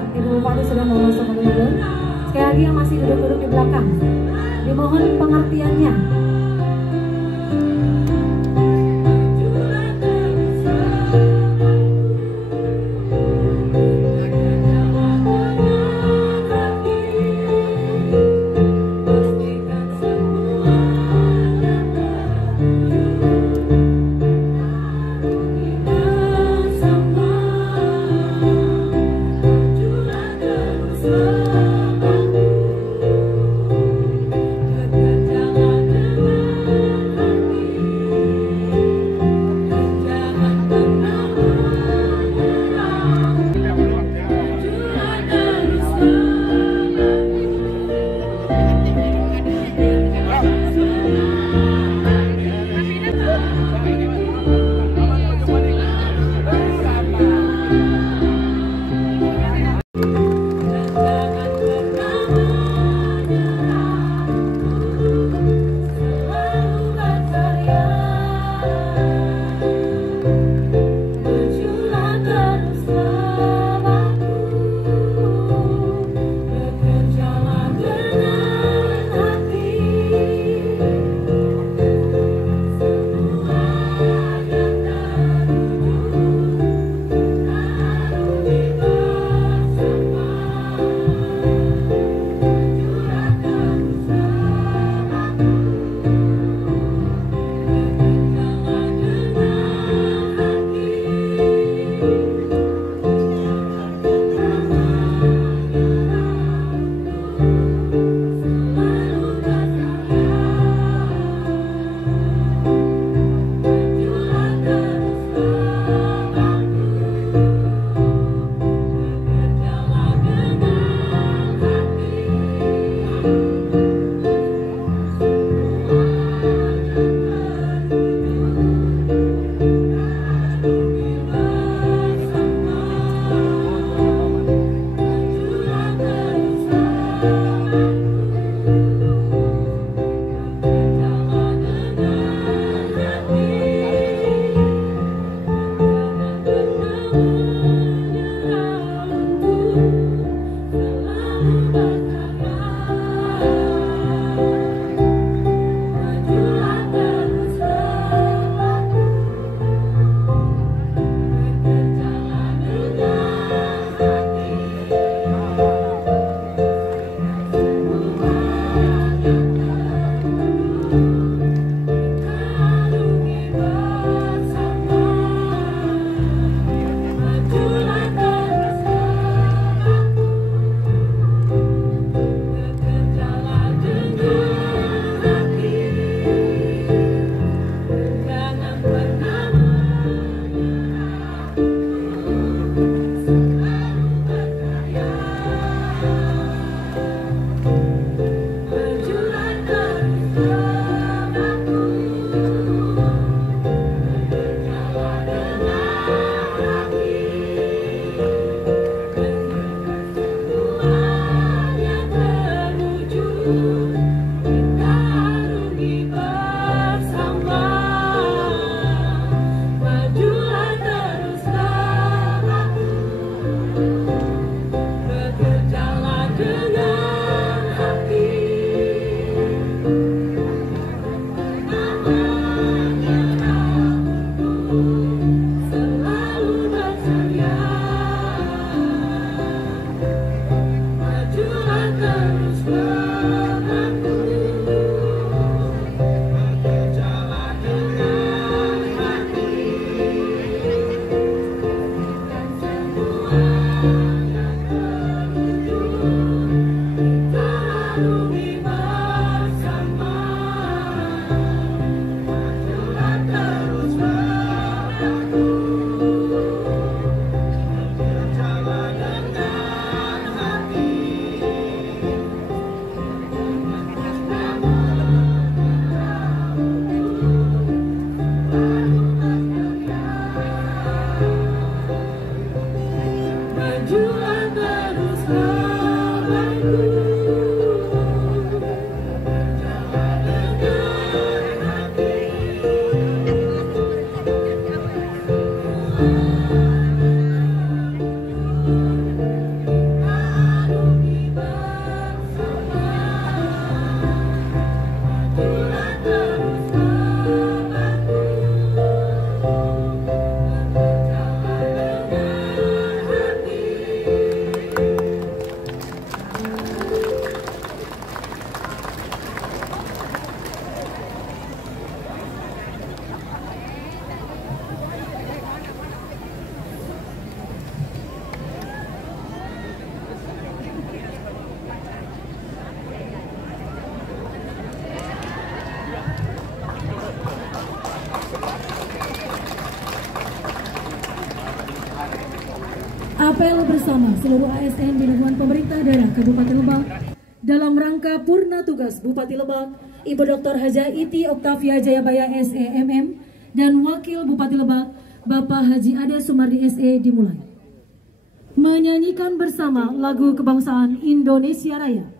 Bapak, Ibu Bupati sudah mau masuk ke menurun. Sekali lagi yang masih duduk-duduk di belakang, dimohon pengertiannya. apel bersama seluruh ASN di lingkungan pemerintah daerah Kabupaten Lebak dalam rangka purna tugas Bupati Lebak, Ibu Dr. Haja Iti Oktavia Jayabaya SEMM dan Wakil Bupati Lebak, Bapak Haji Ade Sumardi SE dimulai. Menyanyikan bersama lagu kebangsaan Indonesia Raya.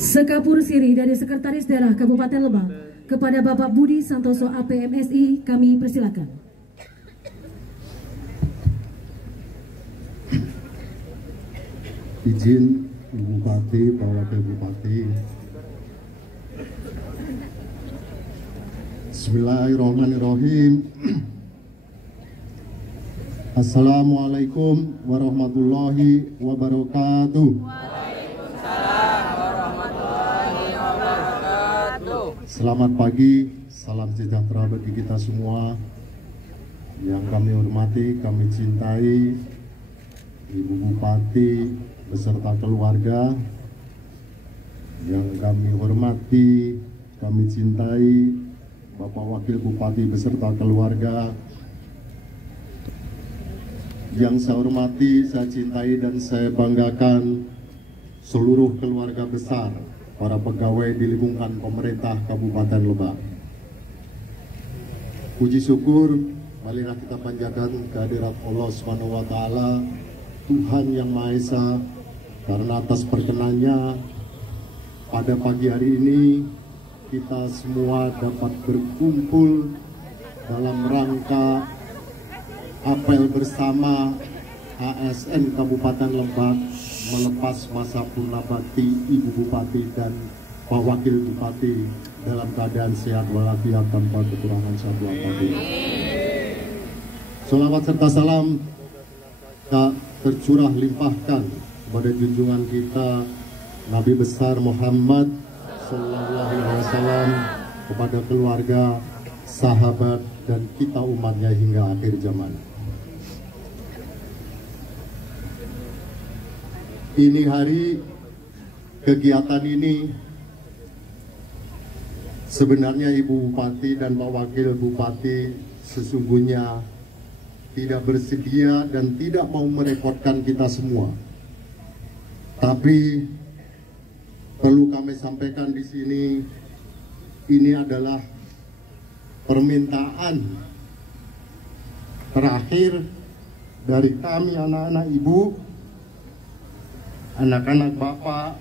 Sekapur siri dari Sekretaris Daerah Kabupaten Lebak kepada Bapak Budi Santoso APMSI kami persilakan. Izin Bupati, Pak Wakil Bupati. Bismillahirrahmanirrahim. Assalamualaikum warahmatullahi wabarakatuh. Selamat pagi, salam sejahtera bagi kita semua. Yang kami hormati, kami cintai Ibu Bupati beserta keluarga. Yang kami hormati, kami cintai Bapak Wakil Bupati beserta keluarga. Yang saya hormati, saya cintai dan saya banggakan seluruh keluarga besar para pegawai di lingkungan pemerintah Kabupaten Lebak. Puji syukur, marilah kita panjatkan kehadirat Allah SWT, Tuhan Yang Maha Esa, karena atas perkenannya pada pagi hari ini kita semua dapat berkumpul dalam rangka apel bersama ASN Kabupaten Lebak melepas masa purna bakti Ibu Bupati dan Pak Wakil Bupati dalam keadaan sehat walafiat tanpa kekurangan satu apapun. Sholawat serta salam tak tercurah limpahkan kepada junjungan kita Nabi besar Muhammad Sallallahu Alaihi Wasallam, kepada keluarga, sahabat dan kita umatnya hingga akhir zaman. Ini hari kegiatan ini sebenarnya Ibu Bupati dan Pak Wakil Bupati sesungguhnya tidak bersedia dan tidak mau merepotkan kita semua. Tapi perlu kami sampaikan di sini, ini adalah permintaan terakhir dari kami anak-anak Ibu, anak-anak Bapak,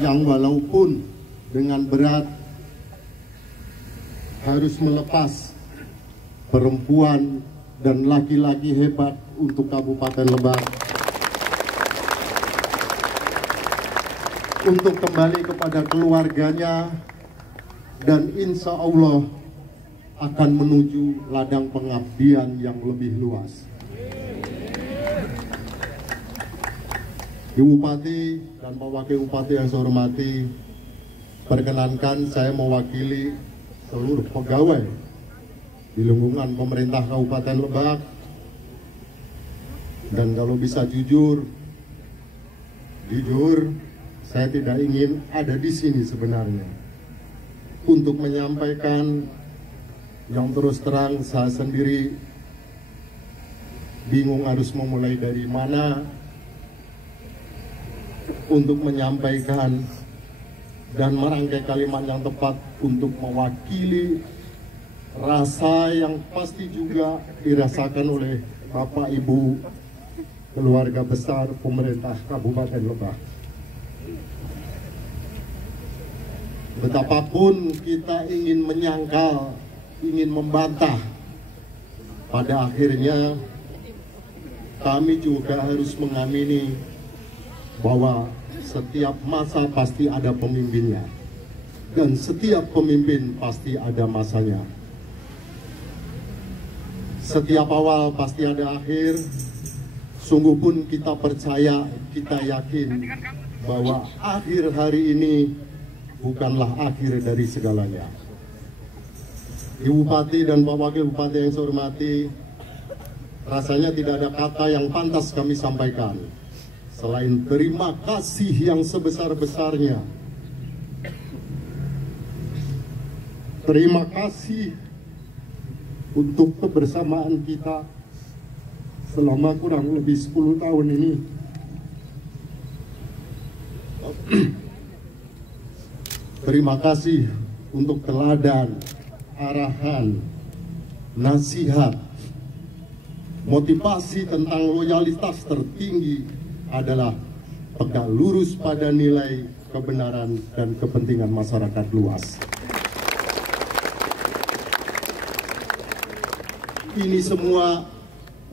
yang walaupun dengan berat harus melepas perempuan dan laki-laki hebat untuk Kabupaten Lebak untuk kembali kepada keluarganya, dan insya Allah akan menuju ladang pengabdian yang lebih luas. Ibu Bupati dan Pak Wakil Bupati yang saya hormati, perkenankan saya mewakili seluruh pegawai di lingkungan pemerintah Kabupaten Lebak. Dan kalau bisa jujur, saya tidak ingin ada di sini sebenarnya untuk menyampaikan yang terus terang saya sendiri bingung harus memulai dari mana untuk menyampaikan dan merangkai kalimat yang tepat untuk mewakili rasa yang pasti juga dirasakan oleh Bapak Ibu keluarga besar pemerintah Kabupaten Lebak. Betapapun kita ingin menyangkal, ingin membantah, pada akhirnya kami juga harus mengamini bahwa setiap masa pasti ada pemimpinnya dan setiap pemimpin pasti ada masanya. Setiap awal pasti ada akhir. Sungguh pun kita percaya, kita yakin bahwa akhir hari ini bukanlah akhir dari segalanya. Ibu Bupati dan Pak Wakil Bupati yang saya hormati, rasanya tidak ada kata yang pantas kami sampaikan selain terima kasih yang sebesar-besarnya. Terima kasih untuk kebersamaan kita selama kurang lebih 10 tahun ini. Terima kasih untuk teladan, arahan, nasihat, motivasi tentang loyalitas tertinggi adalah tegak lurus pada nilai kebenaran dan kepentingan masyarakat luas. Ini semua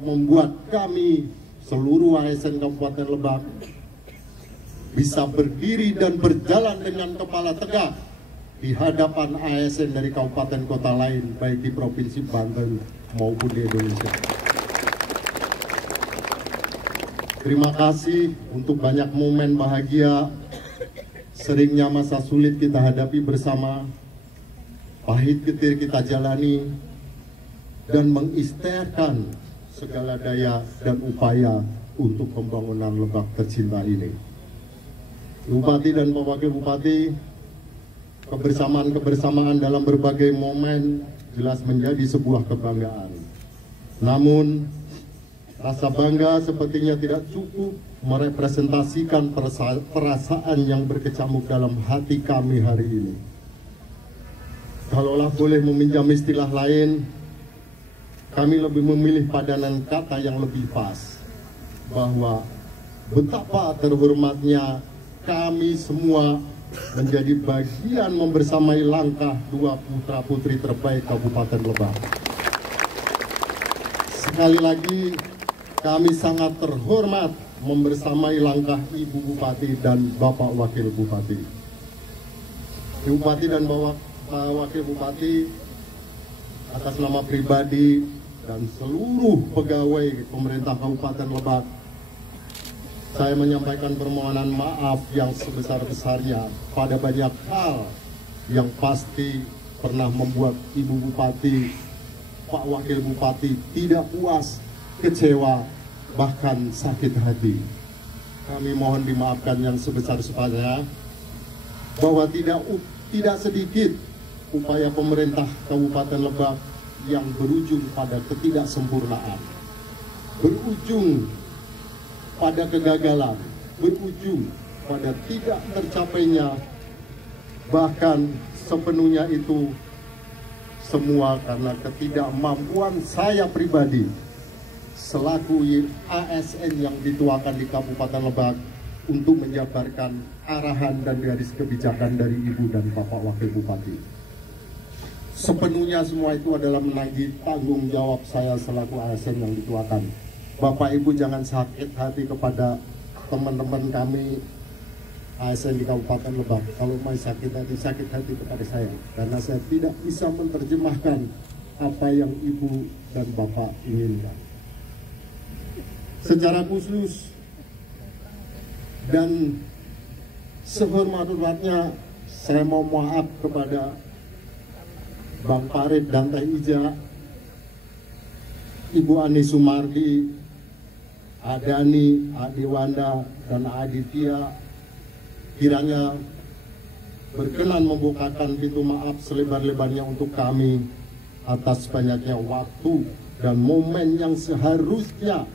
membuat kami seluruh ASN Kabupaten Lebak bisa berdiri dan berjalan dengan kepala tegak di hadapan ASN dari kabupaten kota lain, baik di Provinsi Banten maupun di Indonesia. Terima kasih untuk banyak momen bahagia, seringnya masa sulit kita hadapi bersama, pahit getir kita jalani, dan mengisytiharkan segala daya dan upaya untuk pembangunan Lebak tercinta ini. Bupati dan Pak Wakil Bupati, kebersamaan dalam berbagai momen jelas menjadi sebuah kebanggaan. Namun, rasa bangga sepertinya tidak cukup merepresentasikan perasaan yang berkecamuk dalam hati kami hari ini. Kalaulah boleh meminjam istilah lain, kami lebih memilih padanan kata yang lebih pas, bahwa betapa terhormatnya kami semua menjadi bagian membersamai langkah dua putra-putri terbaik Kabupaten Lebak. Sekali lagi, kami sangat terhormat membersamai langkah Ibu Bupati dan Bapak Wakil Bupati. Ibu Bupati dan Bapak Wakil Bupati, atas nama pribadi dan seluruh pegawai pemerintah Kabupaten Lebak, saya menyampaikan permohonan maaf yang sebesar-besarnya pada banyak hal yang pasti pernah membuat Ibu Bupati, Pak Wakil Bupati tidak puas, kecewa, bahkan sakit hati. Kami mohon dimaafkan yang sebesar-besarnya bahwa tidak sedikit upaya pemerintah Kabupaten Lebak yang berujung pada ketidaksempurnaan, berujung pada kegagalan, berujung pada tidak tercapainya, bahkan sepenuhnya itu semua karena ketidakmampuan saya pribadi selaku ASN yang dituakan di Kabupaten Lebak untuk menjabarkan arahan dan garis kebijakan dari Ibu dan Bapak Wakil Bupati. Sepenuhnya semua itu adalah menagih tanggung jawab saya selaku ASN yang dituakan. Bapak Ibu jangan sakit hati kepada teman-teman kami ASN di Kabupaten Lebak. Kalau mau sakit hati kepada saya, karena saya tidak bisa menerjemahkan apa yang Ibu dan Bapak inginkan. Secara khusus dan sehormat-hormatnya saya mau maaf kepada Bang Farid dan Teh Ija, Ibu Ani Sumardi, Adani, Adi Wanda, dan Aditya, kiranya berkenan membukakan pintu maaf selebar-lebarnya untuk kami atas banyaknya waktu dan momen yang seharusnya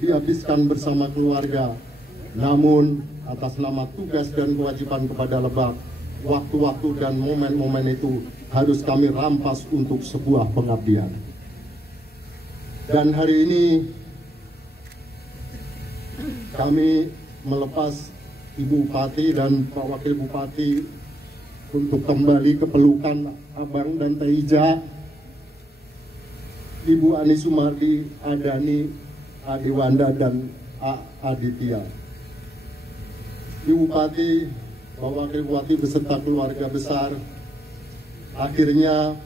dihabiskan bersama keluarga. Namun atas nama tugas dan kewajiban kepada Lebak, waktu-waktu dan momen-momen itu harus kami rampas untuk sebuah pengabdian. Dan hari ini kami melepas Ibu Bupati dan Pak Wakil Bupati untuk kembali ke pelukan Abang dan Teh Ija, Ibu Ani Sumardi, Adani, Adi Wanda, dan Aditya. Ibu Bupati, Pak Wakil Bupati beserta keluarga besar, akhirnya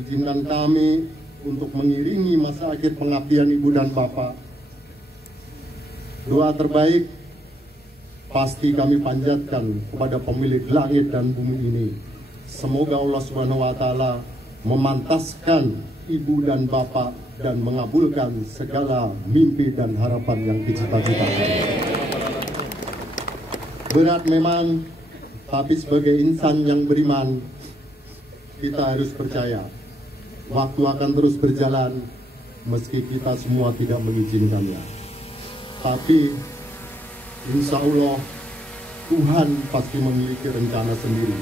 izinkan kami untuk mengiringi masa akhir pengabdian Ibu dan Bapak. Doa terbaik pasti kami panjatkan kepada pemilik langit dan bumi ini. Semoga Allah Subhanahu wa Ta'ala memantaskan Ibu dan Bapak dan mengabulkan segala mimpi dan harapan yang dicita-citakan. Berat memang, tapi sebagai insan yang beriman, kita harus percaya waktu akan terus berjalan meski kita semua tidak mengizinkannya. Tapi insya Allah Tuhan pasti memiliki rencana sendiri,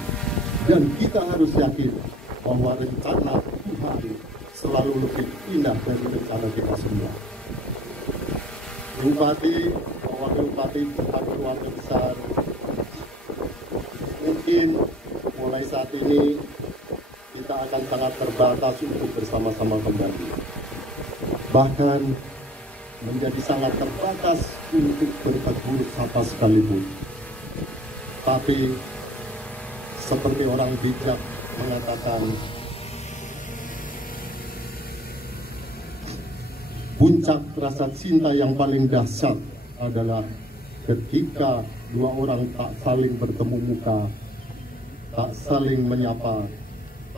dan kita harus yakin bahwa rencana Tuhan selalu lebih indah dari rencana kita semua. Bupati, Wakil Bupati, keluarga besar, mungkin mulai saat ini kita akan sangat terbatas untuk bersama-sama kembali. Bahkan menjadi sangat terbatas untuk berbuat buruk sapa sekalipun. Tapi seperti orang bijak mengatakan, puncak rasa cinta yang paling dahsyat adalah ketika dua orang tak saling bertemu muka, tak saling menyapa,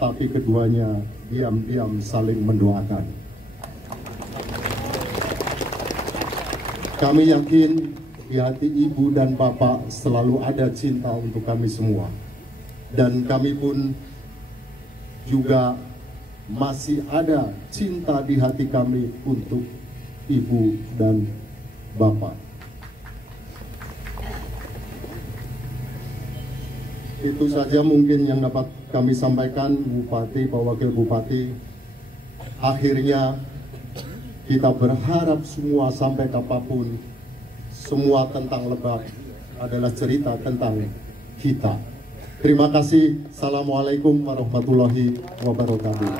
tapi keduanya diam-diam saling mendoakan. Kami yakin di hati Ibu dan Bapak selalu ada cinta untuk kami semua. Dan kami pun juga masih ada cinta di hati kami untuk Ibu dan Bapak. Itu saja mungkin yang dapat kami sampaikan, Bupati, Pak Wakil Bupati. Akhirnya kita berharap semua sampai apapun, semua tentang Lebak adalah cerita tentang kita. Terima kasih. Assalamualaikum warahmatullahi wabarakatuh.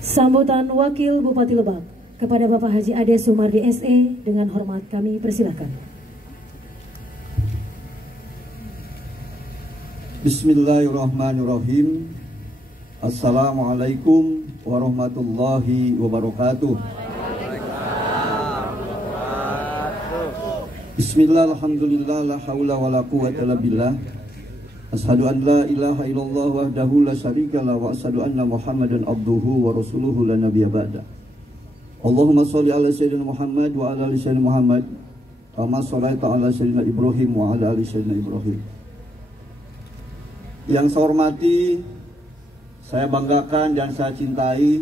Sambutan Wakil Bupati Lebak kepada Bapak Haji Ade Sumardi SE dengan hormat kami persilakan. Bismillahirrahmanirrahim. Assalamualaikum warahmatullahi wabarakatuh. Bismillah, alhamdulillah, la hawla wa la quwwata illa billah. Ashhadu an la ilaha illallah wahdahu la syarikalah wa ashhadu anna Muhammadan abduhu wa rasuluhu la nabiyya ba'da. Allahumma sholli ala sayyidina Muhammad wa ala ali sayyidina Muhammad kama shallaita ala sayyidina Ibrahim wa ala ali sayyidina Ibrahim. Yang saya hormati, saya banggakan dan saya cintai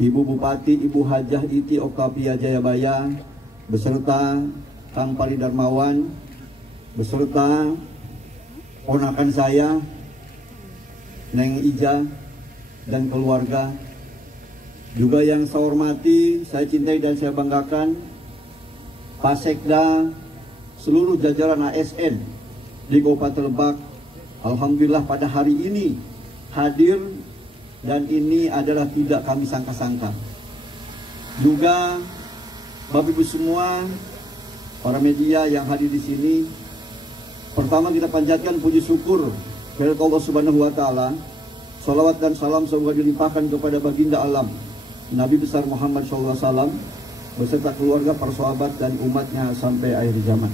Ibu Bupati, Ibu Hajah Iti Oktavia Jayabaya beserta Kang Pari Darmawan, beserta ponakan saya Neng Ija dan keluarga. Juga yang saya hormati, saya cintai dan saya banggakan Pak Sekda, seluruh jajaran ASN di Kabupaten Lebak. Alhamdulillah pada hari ini hadir, dan ini adalah tidak kami sangka-sangka. Juga Bapak Ibu semua, para media yang hadir di sini, Pertama kita panjatkan puji syukur kepada Allah Subhanahu wa taala. Salawat dan salam semoga dilimpahkan kepada baginda alam Nabi besar Muhammad SAW beserta keluarga, para sahabat dan umatnya sampai akhir zaman.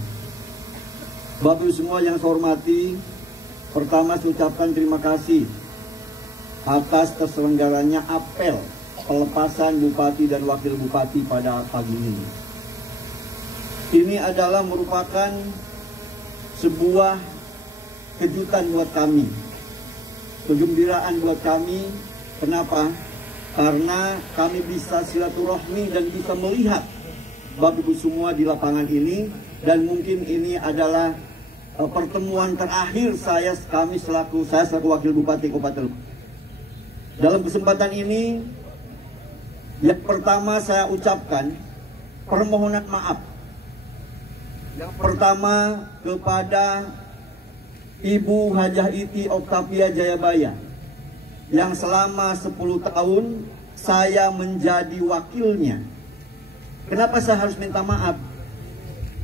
Bapak Ibu semua yang saya hormati, pertama saya ucapkan terima kasih atas terselenggaranya apel pelepasan Bupati dan Wakil Bupati pada pagi ini. Ini adalah merupakan sebuah kejutan buat kami, kegembiraan buat kami. Kenapa? Karena kami bisa silaturahmi dan bisa melihat Bapak Ibu semua di lapangan ini, dan mungkin ini adalah pertemuan terakhir saya selaku Wakil Bupati Kabupaten Lebak. Dalam kesempatan ini, yang pertama saya ucapkan permohonan maaf. Yang pertama kepada Ibu Hajah Iti Oktavia Jayabaya, yang selama 10 tahun saya menjadi wakilnya. Kenapa saya harus minta maaf?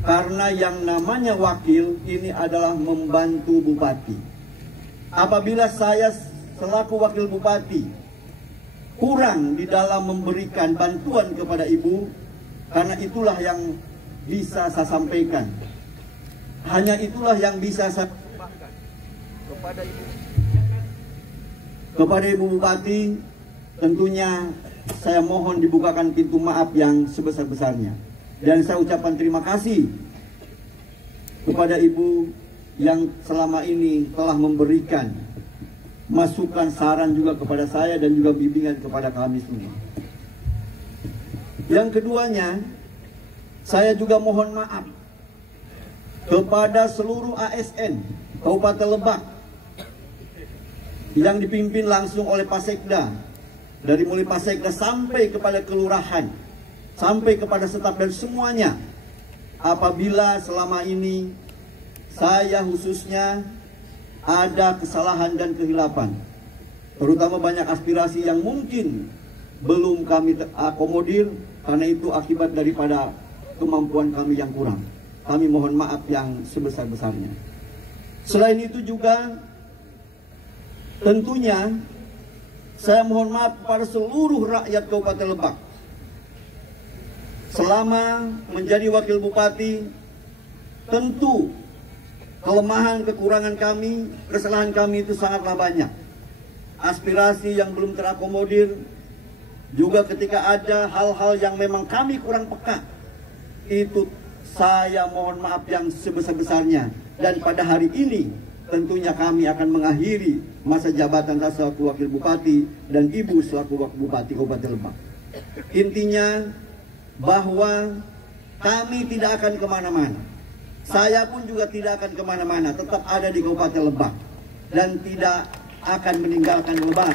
Karena yang namanya wakil ini adalah membantu bupati. Apabila saya selaku wakil bupati kurang di dalam memberikan bantuan kepada ibu, karena itulah yang bisa saya sampaikan. Hanya itulah yang bisa saya sampaikan kepada ibu bupati. Tentunya saya mohon dibukakan pintu maaf yang sebesar-besarnya, dan saya ucapkan terima kasih kepada ibu yang selama ini telah memberikan masukan, saran juga kepada saya dan juga bimbingan kepada kami semua. Yang keduanya, saya juga mohon maaf kepada seluruh ASN Kabupaten Lebak yang dipimpin langsung oleh Pak Sekda, dari mulai Pak Sekda sampai kepada kelurahan, sampai kepada staf dan semuanya. Apabila selama ini saya khususnya ada kesalahan dan kehilapan, terutama banyak aspirasi yang mungkin belum kami akomodir, karena itu akibat daripada kemampuan kami yang kurang. Kami mohon maaf yang sebesar-besarnya. Selain itu juga tentunya saya mohon maaf kepada seluruh rakyat Kabupaten Lebak. Selama menjadi wakil bupati, tentu kelemahan, kekurangan kami, kesalahan kami itu sangatlah banyak. Aspirasi yang belum terakomodir, juga ketika ada hal-hal yang memang kami kurang peka, itu saya mohon maaf yang sebesar-besarnya. Dan pada hari ini tentunya kami akan mengakhiri masa jabatan saya selaku wakil bupati dan ibu selaku wakil bupati Kabupaten Lebak. Intinya bahwa kami tidak akan kemana-mana. Saya pun juga tidak akan kemana-mana, tetap ada di Kabupaten Lebak dan tidak akan meninggalkan Lebak.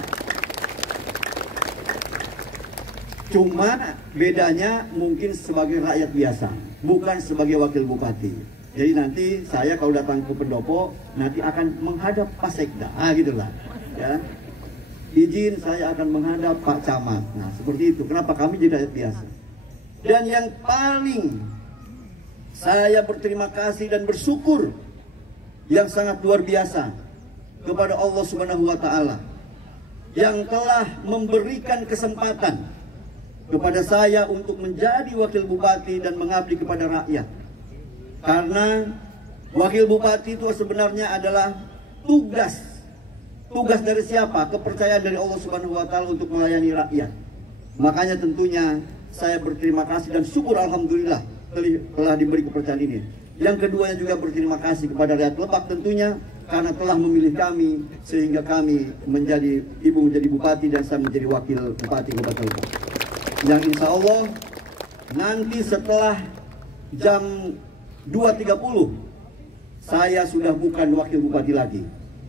Cuma bedanya mungkin sebagai rakyat biasa, bukan sebagai wakil bupati. Jadi nanti saya kalau datang ke pendopo nanti akan menghadap Pak Sekda, gitulah. Ya, izin saya akan menghadap Pak Camat. Nah seperti itu. Kenapa kami jadi rakyat biasa? Dan yang paling saya berterima kasih dan bersyukur yang sangat luar biasa kepada Allah Subhanahu wa taala yang telah memberikan kesempatan kepada saya untuk menjadi wakil bupati dan mengabdi kepada rakyat. Karena wakil bupati itu sebenarnya adalah tugas dari siapa? Kepercayaan dari Allah Subhanahu wa taala untuk melayani rakyat. Makanya tentunya saya berterima kasih dan syukur alhamdulillah telah diberi kepercayaan ini. Yang keduanya juga berterima kasih kepada rakyat Lebak tentunya karena telah memilih kami sehingga kami menjadi bupati dan saya menjadi wakil bupati Kabupaten Lebak. Yang insya Allah nanti setelah jam 2.30 saya sudah bukan wakil bupati lagi.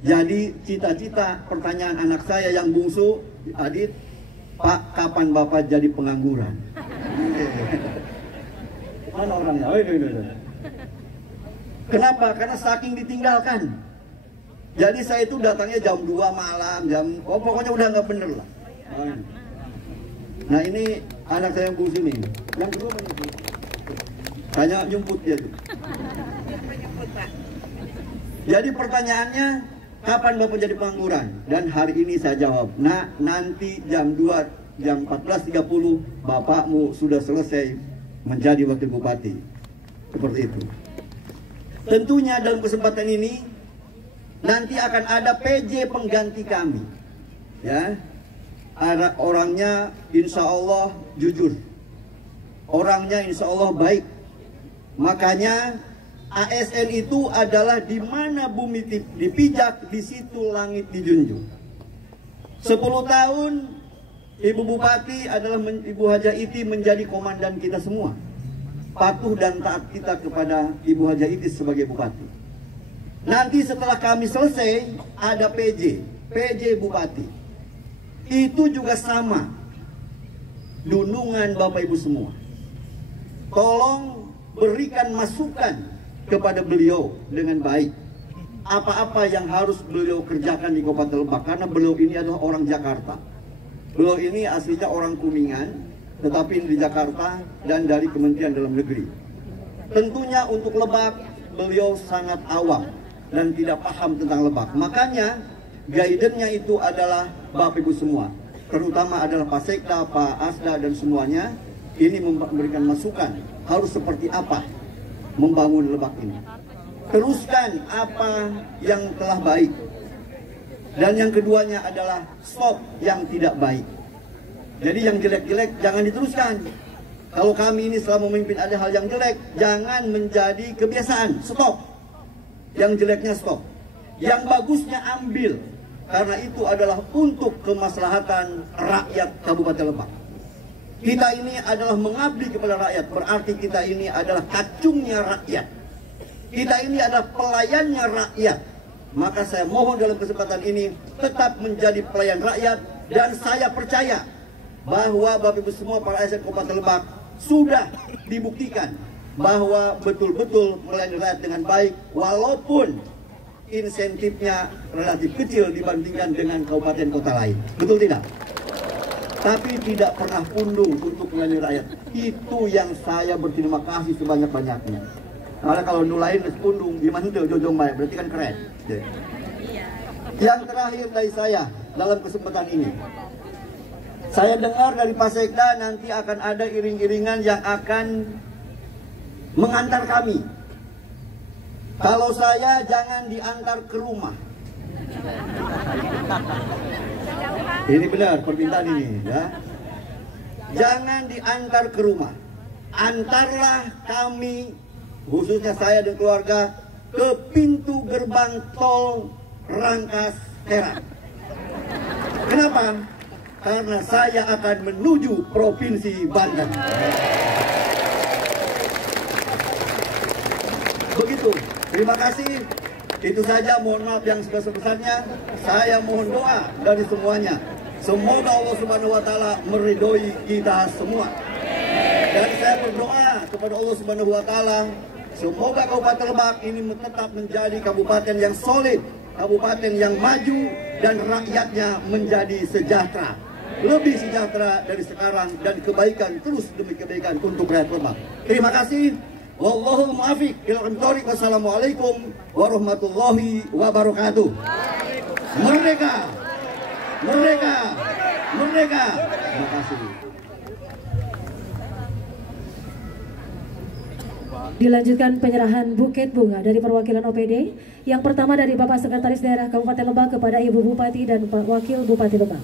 Jadi cita-cita pertanyaan anak saya yang bungsu, Adit, Pak, kapan Bapak jadi pengangguran? Mana orangnya? Kenapa? Karena saking ditinggalkan. Jadi saya itu datangnya jam 2 malam, pokoknya udah nggak bener lah. Nah ini anak saya yang bungsu nih. Yang kedua mana? Tanya nyumput dia tuh. Jadi pertanyaannya, kapan Bapak jadi pengangguran? Dan hari ini saya jawab, nah nanti jam 14.30 Bapakmu sudah selesai menjadi wakil bupati. Seperti itu. Tentunya dalam kesempatan ini nanti akan ada PJ pengganti kami. Ya, orangnya insya Allah jujur, orangnya insya Allah baik. Makanya ASN itu adalah di mana bumi dipijak, di situ langit dijunjung. 10 tahun Ibu Bupati adalah Ibu Haja Iti menjadi komandan kita semua. Patuh dan taat kita kepada Ibu Haja Iti sebagai Bupati. Nanti setelah kami selesai ada PJ Bupati. Itu juga sama. Dunungan Bapak Ibu semua. Tolong berikan masukan kepada beliau dengan baik. Apa-apa yang harus beliau kerjakan di Kabupaten Lebak, karena beliau ini adalah orang Jakarta. Beliau ini aslinya orang Kuningan, tetapi di Jakarta dan dari Kementerian Dalam Negeri. Tentunya untuk Lebak, beliau sangat awam dan tidak paham tentang Lebak. Makanya, guidance-nya itu adalah Bapak Ibu semua. Terutama adalah Pak Sekda, Pak Asda, dan semuanya. Ini memberikan masukan, harus seperti apa membangun Lebak ini. Teruskan apa yang telah baik. Dan yang keduanya adalah stop yang tidak baik. Jadi yang jelek-jelek jangan diteruskan. Kalau kami ini selama memimpin ada hal yang jelek, jangan menjadi kebiasaan. Stop. Yang jeleknya stop. Yang bagusnya ambil. Karena itu adalah untuk kemaslahatan rakyat Kabupaten Lebak. Kita ini adalah mengabdi kepada rakyat. Berarti kita ini adalah kacungnya rakyat. Kita ini adalah pelayannya rakyat. Maka saya mohon dalam kesempatan ini tetap menjadi pelayan rakyat. Dan saya percaya bahwa Bapak Ibu semua para ASN Kabupaten Lebak sudah dibuktikan bahwa betul-betul melayani rakyat dengan baik, walaupun insentifnya relatif kecil dibandingkan dengan kabupaten kota lain. Betul tidak? Tapi tidak pernah pundung untuk melayani rakyat. Itu yang saya berterima kasih sebanyak-banyaknya. Karena kalau nulain pundung gimana tuh jojong baik, berarti kan keren. Yang terakhir dari saya dalam kesempatan ini, saya dengar dari Pak Sekda nanti akan ada iring-iringan yang akan mengantar kami. Kalau saya jangan diantar ke rumah. Ini benar permintaan ini ya. Jangan diantar ke rumah. Antarlah kami, khususnya saya dan keluarga, ke pintu gerbang tol Rangkas Perak. Kenapa? Karena saya akan menuju Provinsi Banten. Begitu. Terima kasih. Itu saja, mohon maaf yang sebesar-besarnya. Saya mohon doa dari semuanya. Semoga Allah Subhanahu wa taala meridhoi kita semua. Dan saya berdoa kepada Allah Subhanahu wa taala, semoga Kabupaten Lebak ini tetap menjadi kabupaten yang solid, kabupaten yang maju, dan rakyatnya menjadi sejahtera. Lebih sejahtera dari sekarang, dan kebaikan terus demi kebaikan untuk rakyat Lebak. Terima kasih. Wallahul muwaffiq ila aqwamit thoriq. Wassalamualaikum warahmatullahi wabarakatuh. Merdeka! Merdeka! Merdeka! Terima kasih. Dilanjutkan penyerahan buket bunga dari perwakilan OPD. Yang pertama dari Bapak Sekretaris Daerah Kabupaten Lebak kepada Ibu Bupati dan Pak Wakil Bupati Lebak.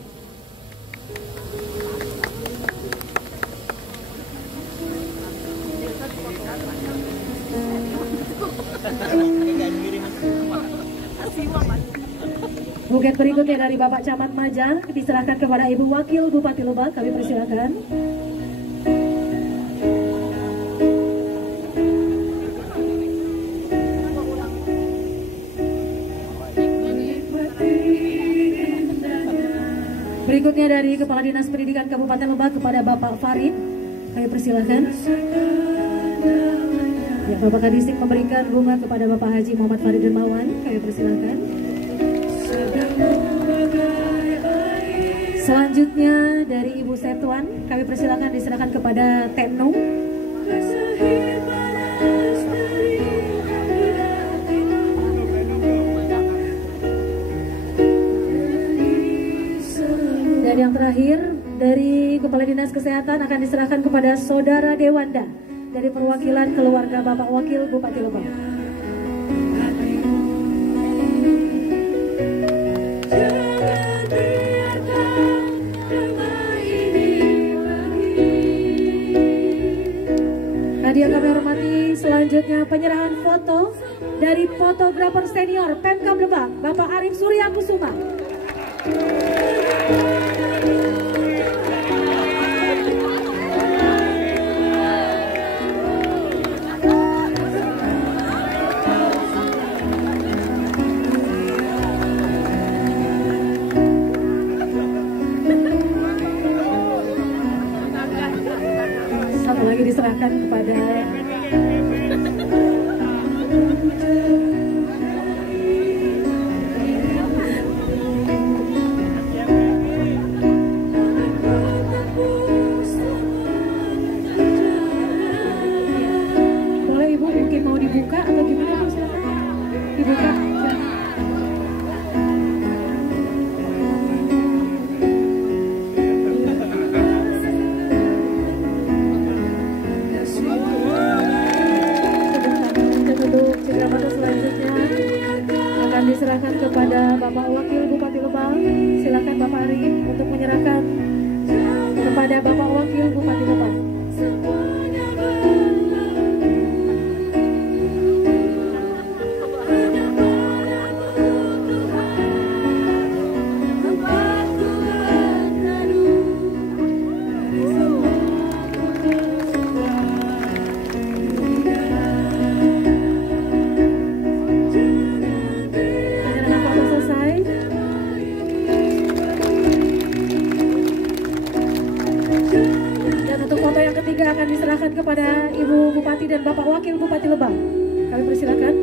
Buket berikutnya dari Bapak Camat Maja diserahkan kepada Ibu Wakil Bupati Lebak. Kami persilakan. Berikutnya dari Kepala Dinas Pendidikan Kabupaten Lebak kepada Bapak Farid. Kami persilakan. Ya, Bapak Kadistik memberikan bunga kepada Bapak Haji Muhammad Farid Dermawan. Kami persilakan. Selanjutnya dari Ibu Setuan, kami persilakan diserahkan kepada Tenung. terakhir dari Kepala Dinas Kesehatan akan diserahkan kepada Saudara Dewanda dari perwakilan keluarga Bapak Wakil Bupati Lebak. Hadiah kami hormati, selanjutnya penyerahan foto dari fotografer senior Pemkab Lebak, Bapak Arif Surya Kusuma. Satu lagi diserahkan kepada dibuka atau gimana Bu? Dibuka. Untuk segera foto selanjutnya akan diserahkan kepada Bapak Wakil Bupati Lebak. Silakan Bapak Arif untuk menyerahkan kepada Bapak Wakil Bupati Lebak. Akan diserahkan kepada Ibu Bupati dan Bapak Wakil Bupati Lebak. Kami persilakan.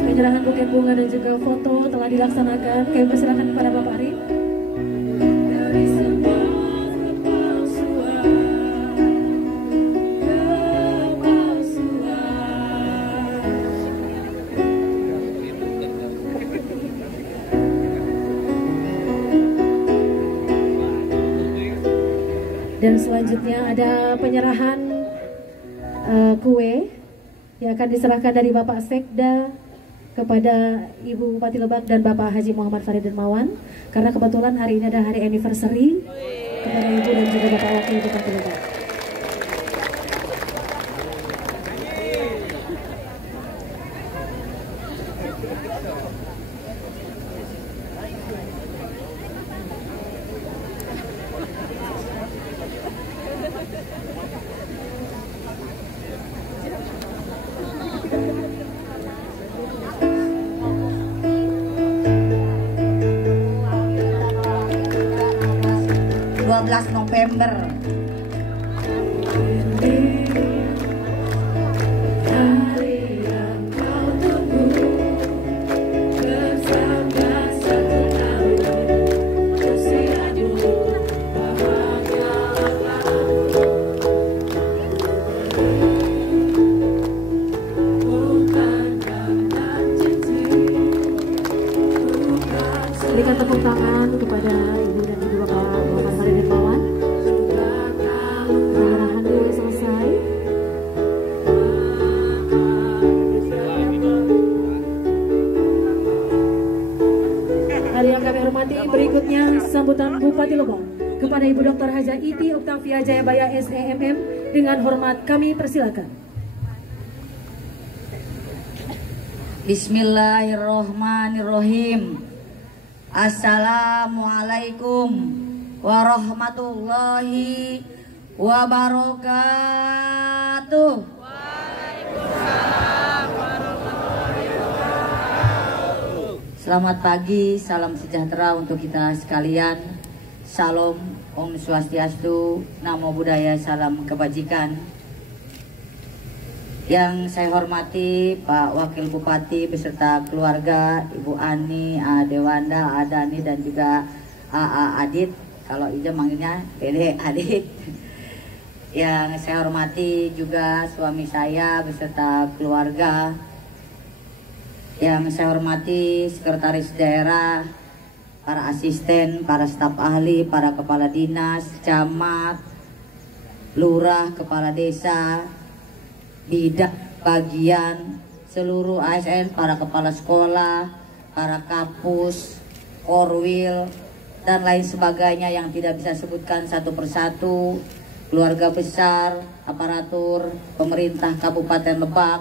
Penyerahan buket bunga dan juga foto telah dilaksanakan. Kami persilakan kepada Bapak Arif. Dan selanjutnya ada penyerahan kue yang akan diserahkan dari Bapak Sekda kepada Ibu Bupati Lebak dan Bapak Haji Muhammad Farid Dermawan, karena kebetulan hari ini ada hari anniversary kepada Ibu dan juga Bapak Wakil Bupati Lebak. November. Berikan tepuk tangan kepada Ibu dan Ibu Bapak Muhammad Farid Dermawan. Penyerahan kue selesai. Hari yang kami hormati, berikutnya sambutan Bupati Lebak kepada Ibu Dr. Haja Iti Oktavia Jayabaya SEMM dengan hormat kami persilakan. Bismillahirrahmanirrahim. Assalamualaikum warahmatullahi wabarakatuh. Waalaikumsalam warahmatullahi wabarakatuh. Selamat pagi, salam sejahtera untuk kita sekalian. Salam, Om Swastiastu, Namo Buddhaya, salam kebajikan. Yang saya hormati Pak Wakil Bupati beserta keluarga, Ibu Ani, Dewanda, Adani dan juga Adit, kalau Ija manggilnya Dede Adit. Yang saya hormati juga suami saya beserta keluarga. Yang saya hormati sekretaris daerah, para asisten, para staf ahli, para kepala dinas, camat, lurah, kepala desa, bidang, bagian, seluruh ASN, para kepala sekolah, para kapus, korwil, dan lain sebagainya yang tidak bisa sebutkan satu persatu, keluarga besar, aparatur, pemerintah Kabupaten Lebak,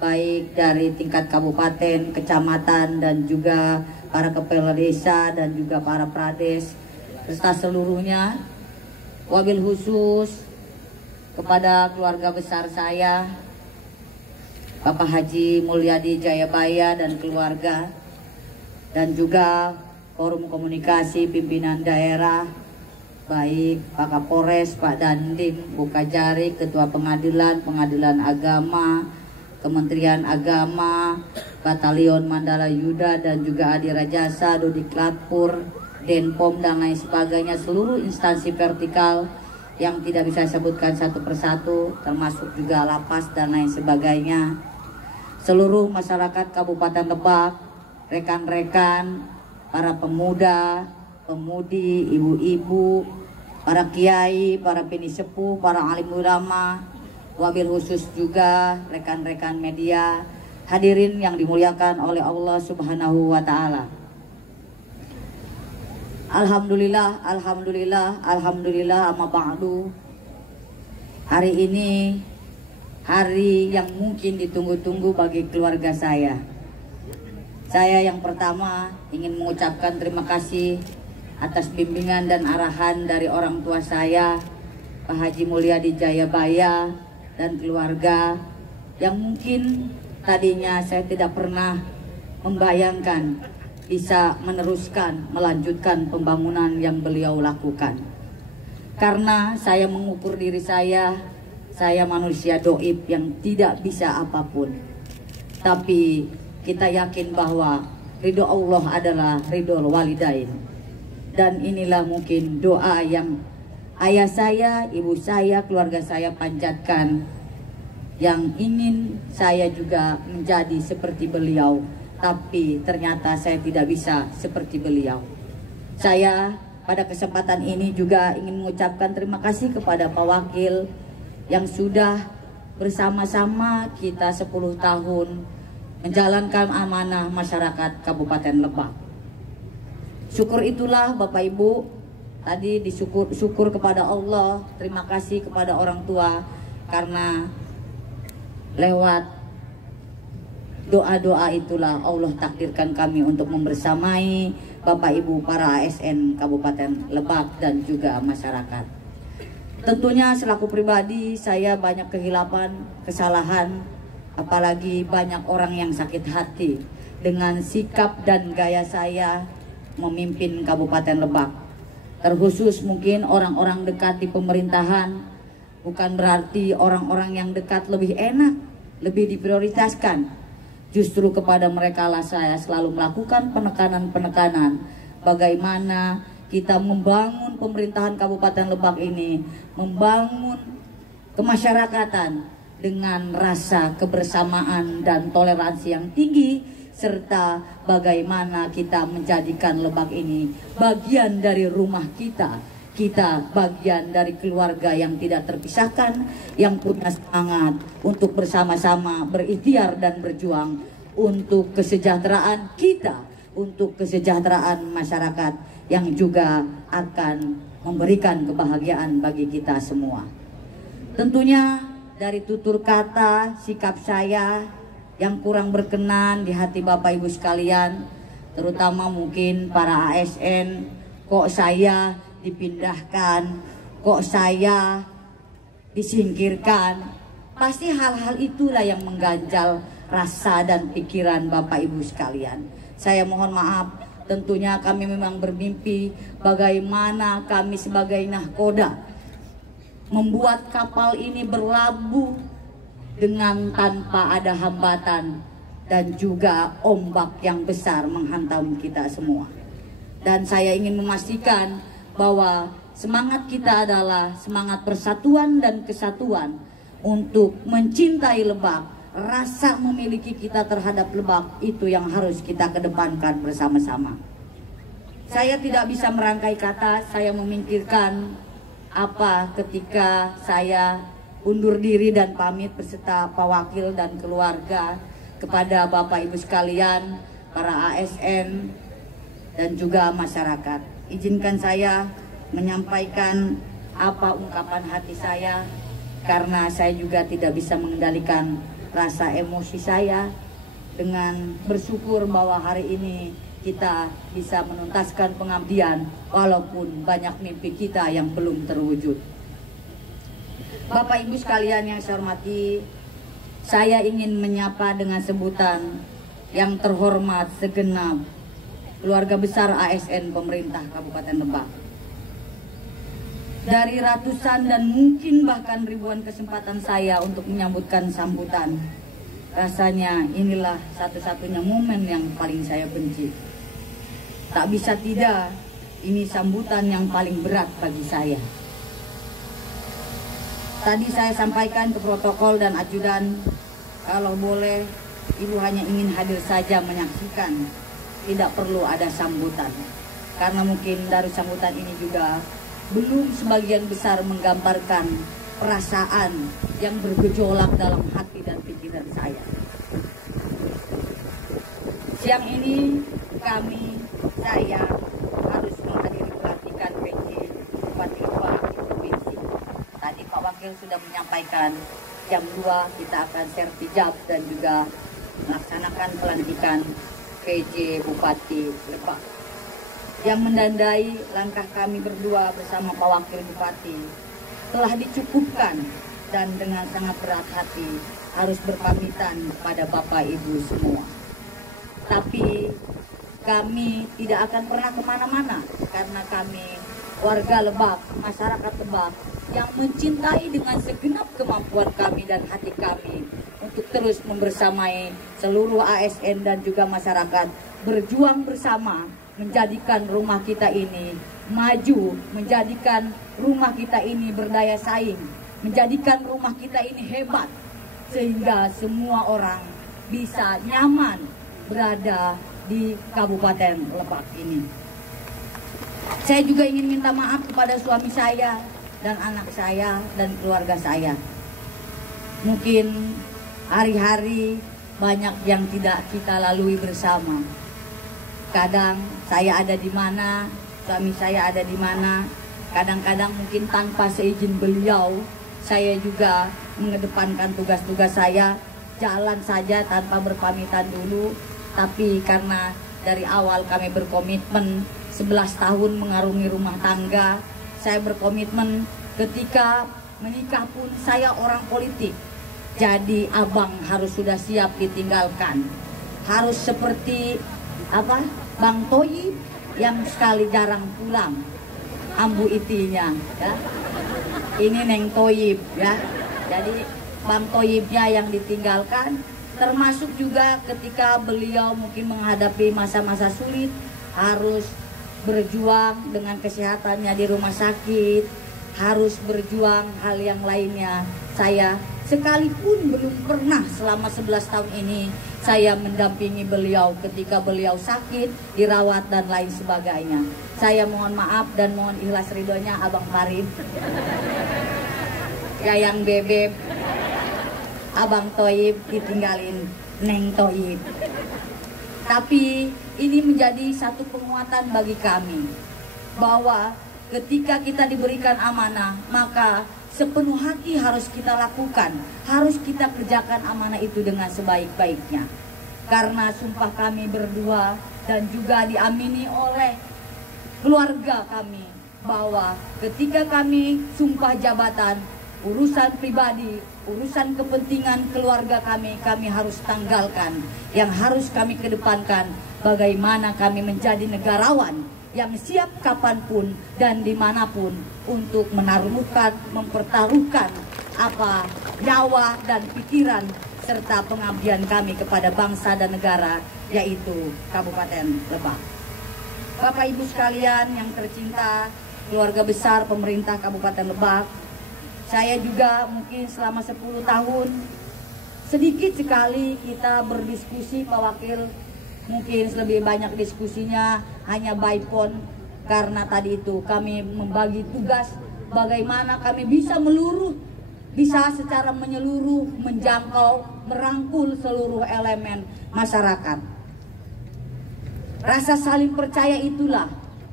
baik dari tingkat kabupaten, kecamatan, dan juga para kepala desa dan juga para prades, serta seluruhnya. Wabil khusus kepada keluarga besar saya, Bapak Haji Mulyadi Jayabaya dan keluarga, dan juga forum komunikasi pimpinan daerah, baik Pak Kapolres, Pak Dandim, Bu Kajari, Ketua Pengadilan Agama, Kementerian Agama, Batalion Mandala Yuda, dan juga Adira Jasa, Dodiklatpur, Denpom, dan lain sebagainya, seluruh instansi vertikal yang tidak bisa sebutkan satu persatu, termasuk juga lapas dan lain sebagainya. Seluruh masyarakat Kabupaten Lebak, rekan-rekan, para pemuda, pemudi, ibu-ibu, para kiai, para penisepuh, para alim ulama, wabil khusus juga rekan-rekan media, hadirin yang dimuliakan oleh Allah Subhanahu wa Ta'ala. Alhamdulillah, alhamdulillah, alhamdulillah, amma ba'du. Hari ini hari yang mungkin ditunggu-tunggu bagi keluarga saya. Saya yang pertama ingin mengucapkan terima kasih atas bimbingan dan arahan dari orang tua saya, Pak Haji Mulyadi Jayabaya dan keluarga, yang mungkin tadinya saya tidak pernah membayangkan bisa meneruskan, melanjutkan pembangunan yang beliau lakukan. Karena saya mengukur diri saya manusia doib yang tidak bisa apapun. Tapi kita yakin bahwa ridho Allah adalah ridho walidain. Dan inilah mungkin doa yang ayah saya, ibu saya, keluarga saya panjatkan, yang ingin saya juga menjadi seperti beliau. Tapi ternyata saya tidak bisa seperti beliau. Saya pada kesempatan ini juga ingin mengucapkan terima kasih kepada Pak Wakil yang sudah bersama-sama kita 10 tahun menjalankan amanah masyarakat Kabupaten Lebak. Syukur itulah Bapak Ibu, tadi syukur kepada Allah, terima kasih kepada orang tua, karena lewat doa-doa itulah Allah takdirkan kami untuk membersamai Bapak Ibu para ASN Kabupaten Lebak dan juga masyarakat. Tentunya selaku pribadi saya banyak kehilapan, kesalahan, apalagi banyak orang yang sakit hati dengan sikap dan gaya saya memimpin Kabupaten Lebak. Terkhusus mungkin orang-orang dekat di pemerintahan, bukan berarti orang-orang yang dekat lebih enak, lebih diprioritaskan. Justru kepada mereka lah saya selalu melakukan penekanan-penekanan bagaimana kita membangun pemerintahan Kabupaten Lebak ini, membangun kemasyarakatan dengan rasa kebersamaan dan toleransi yang tinggi, serta bagaimana kita menjadikan Lebak ini bagian dari rumah kita. Kita bagian dari keluarga yang tidak terpisahkan, yang punya semangat untuk bersama-sama berikhtiar dan berjuang untuk kesejahteraan kita, untuk kesejahteraan masyarakat yang juga akan memberikan kebahagiaan bagi kita semua. Tentunya dari tutur kata, sikap saya yang kurang berkenan di hati Bapak Ibu sekalian, terutama mungkin para ASN, kok saya dipindahkan, kok saya disingkirkan, pasti hal-hal itulah yang mengganjal rasa dan pikiran Bapak Ibu sekalian. Saya mohon maaf, tentunya kami memang bermimpi bagaimana kami sebagai nahkoda membuat kapal ini berlabuh dengan tanpa ada hambatan dan juga ombak yang besar menghantam kita semua. Dan saya ingin memastikan bahwa semangat kita adalah semangat persatuan dan kesatuan untuk mencintai Lebak. Rasa memiliki kita terhadap Lebak itu yang harus kita kedepankan bersama-sama. Saya tidak bisa merangkai kata, saya memikirkan apa ketika saya undur diri dan pamit beserta Pak Wakil dan keluarga kepada Bapak Ibu sekalian, para ASN dan juga masyarakat. Izinkan saya menyampaikan apa ungkapan hati saya, karena saya juga tidak bisa mengendalikan rasa emosi saya, dengan bersyukur bahwa hari ini kita bisa menuntaskan pengabdian walaupun banyak mimpi kita yang belum terwujud. Bapak Ibu sekalian yang saya hormati, saya ingin menyapa dengan sebutan yang terhormat segenap keluarga besar ASN pemerintah Kabupaten Lebak. Dari ratusan dan mungkin bahkan ribuan kesempatan saya untuk menyambutkan sambutan, rasanya inilah satu-satunya momen yang paling saya benci. Tak bisa tidak, ini sambutan yang paling berat bagi saya. Tadi saya sampaikan ke protokol dan ajudan, kalau boleh Ibu hanya ingin hadir saja menyaksikan, tidak perlu ada sambutan. Karena mungkin dari sambutan ini juga belum sebagian besar menggambarkan perasaan yang bergejolak dalam hati dan pikiran saya. Siang ini saya harus menghadiri pelantikan PJ Bupati Lebak Provinsi. Tadi Pak Wakil sudah menyampaikan jam 2 kita akan sertijab dan juga melaksanakan pelantikan PJ Bupati Lebak. Yang mendandai langkah kami berdua bersama Pak Wakil Bupati telah dicukupkan, dan dengan sangat berat hati harus berpamitan kepada Bapak Ibu semua. Tapi kami tidak akan pernah kemana-mana, karena kami warga Lebak, masyarakat Lebak yang mencintai dengan segenap kemampuan kami dan hati kami untuk terus membersamai seluruh ASN dan juga masyarakat berjuang bersama menjadikan rumah kita ini maju, menjadikan rumah kita ini berdaya saing, menjadikan rumah kita ini hebat, sehingga semua orang bisa nyaman berada di Kabupaten Lebak ini. Saya juga ingin minta maaf kepada suami saya dan anak saya dan keluarga saya. Mungkin hari-hari banyak yang tidak kita lalui bersama. Kadang saya ada di mana, suami saya ada di mana. Kadang-kadang mungkin tanpa seizin beliau, saya juga mengedepankan tugas-tugas saya, jalan saja tanpa berpamitan dulu. Tapi karena dari awal kami berkomitmen 11 tahun mengarungi rumah tangga, saya berkomitmen ketika menikah pun saya orang politik. Jadi abang harus sudah siap ditinggalkan. Harus seperti Bang Toyib yang sekali jarang pulang, ambu itinya ya. Ini Neng Toyib ya. Jadi Bang Toyibnya yang ditinggalkan, termasuk juga ketika beliau mungkin menghadapi masa-masa sulit, harus berjuang dengan kesehatannya di rumah sakit, harus berjuang hal yang lainnya. Saya sekalipun belum pernah selama 11 tahun ini saya mendampingi beliau ketika beliau sakit, dirawat dan lain sebagainya. Saya mohon maaf dan mohon ikhlas ridhonya Abang Farid, Yayang Bebeb, Abang Toyib ditinggalin Neng Toyib. Tapi ini menjadi satu penguatan bagi kami, bahwa ketika kita diberikan amanah, maka sepenuh hati harus kita lakukan, harus kita kerjakan amanah itu dengan sebaik-baiknya. Karena sumpah kami berdua dan juga diamini oleh keluarga kami, bahwa ketika kami sumpah jabatan, urusan pribadi, urusan kepentingan keluarga kami harus tanggalkan. Yang harus kami kedepankan, bagaimana kami menjadi negarawan yang siap kapanpun dan dimanapun untuk menaruhkan, mempertaruhkan apa nyawa dan pikiran serta pengabdian kami kepada bangsa dan negara, yaitu Kabupaten Lebak. Bapak Ibu sekalian yang tercinta, keluarga besar pemerintah Kabupaten Lebak, saya juga mungkin selama 10 tahun sedikit sekali kita berdiskusi, Pak Wakil. Mungkin lebih banyak diskusinya hanya by phone, karena tadi itu kami membagi tugas bagaimana kami bisa secara menyeluruh menjangkau, merangkul seluruh elemen masyarakat. Rasa saling percaya itulah